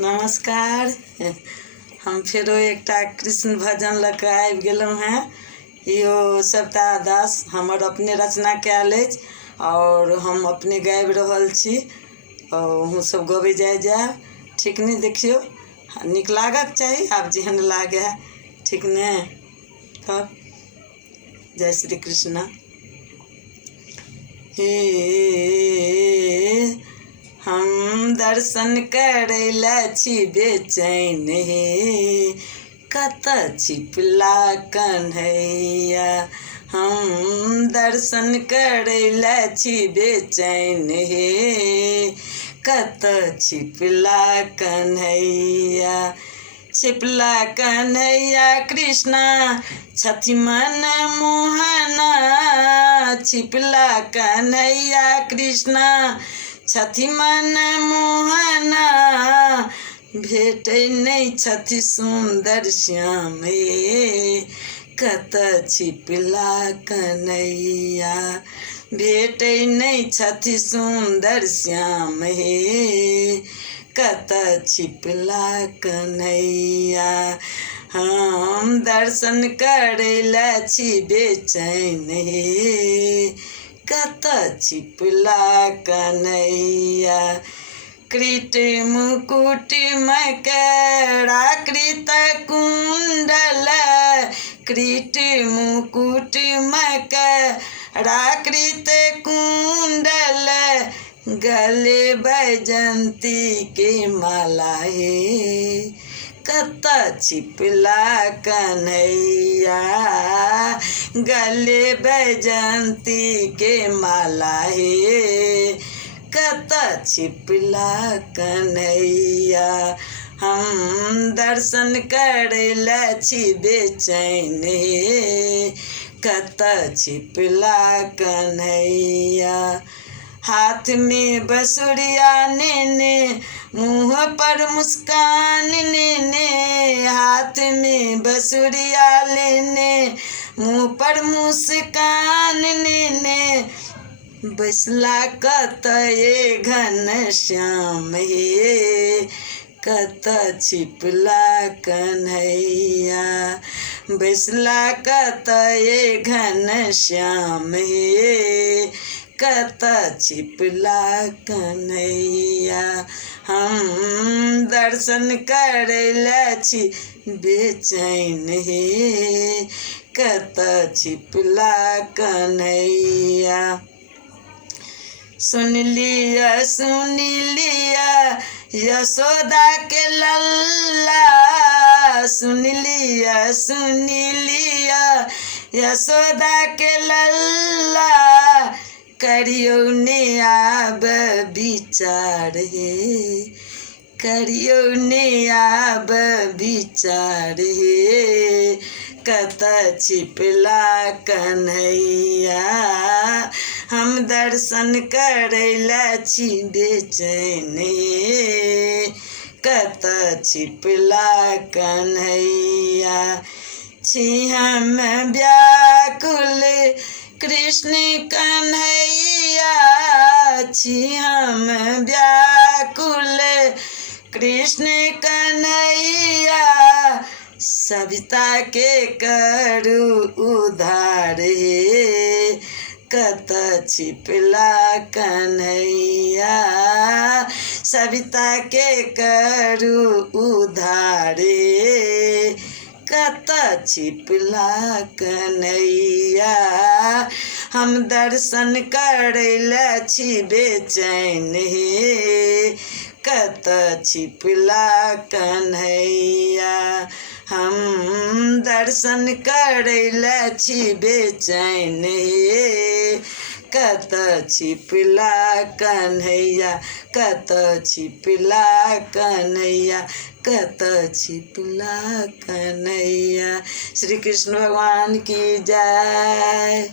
नमस्कार। हम फेरो एकटा कृष्ण भजन लऽ कऽ आबि गेलहुँ हैं। इहो सप्ताह दास हमर अपने रचना कयल अछि और हम अपने गाबि रहल छी। अहूँ सब गबै जायब, ठीक ने? देखियौ, नीक लागक चाही, आब जेहन लागे, ठीक ने? तब जय श्री कृष्ण। हे हम दर्शन करैला छी बेचैन, हे कतऽ छिपला कन्हैया। हम दर्शन करैला छी बेचैन, हे कतऽ छिपला कन्हैया। छिपला कन्हैया कृष्णा छथि मन मोहना। छिपला कन्हैया कृष्णा छथि मन मोहना। भेटै नहि छथि सुन्दर श्याम, हे कतऽ छिपला कन्हैया। भेटै नहि छथि सुन्दर श्याम, हे कतऽ छिपला कन्हैया। हम दर्शन करैला छी बेचैन, हे कतऽ छिपला कन्हैया। कृत मुकुट मकराकृत कुण्डल। कृत मुकुट मकराकृत कुण्डल। गले बैजंती के माला, हे कतऽ छिपला कन्हैया। गले बैजंती के माला, हे कतऽ छिपला कन्हैया। हम दर्शन करैला छी बेचैन, हे कतऽ छिपला कन्हैया। हाथ में बंसुरिया नेने मुँह पर मुस्कान नेने। हाथ में बंसुरिया लेने मुँह पर मुस्कान नेने। बैसला कतऽ घनश्याम, हे कतऽ छिपला कन्हैया। बैसला कतऽ घनश्याम, हे कतऽ छिपला कन्हैया। हम दर्शन करैला छी बेचैन, हे कतऽ छिपला कन्हैया। सुन लिया यशोदा के लल्ला। सुन लिया यशोदा के लल्ला। करियौ ने आब विचार, हे करियौ ने आब विचार, हे कतऽ छिपला कन्हैया। हम दर्शन करैला छी बेचैन, हे कतऽ छिपला कन्हैया। छी हम व्याकुल कृष्ण कन्हैया। छी हम व्याकुल कृष्ण कन्हैया। सविता के करू उद्धार, हे कतऽ छिपला कन्हैया। सविता के करू उद्धार, हे कतऽ छिपला कन्हैया। हम दर्शन करैला छी बेचैन, हे कतऽ छिपला कन्हैया। हम दर्शन करैला छी बेचैन, हे कतऽ छिपला कन्हैया। कतऽ छिपला कन्हैया। कतऽ छिपला कन्हैया। श्री कृष्ण भगवान की जय।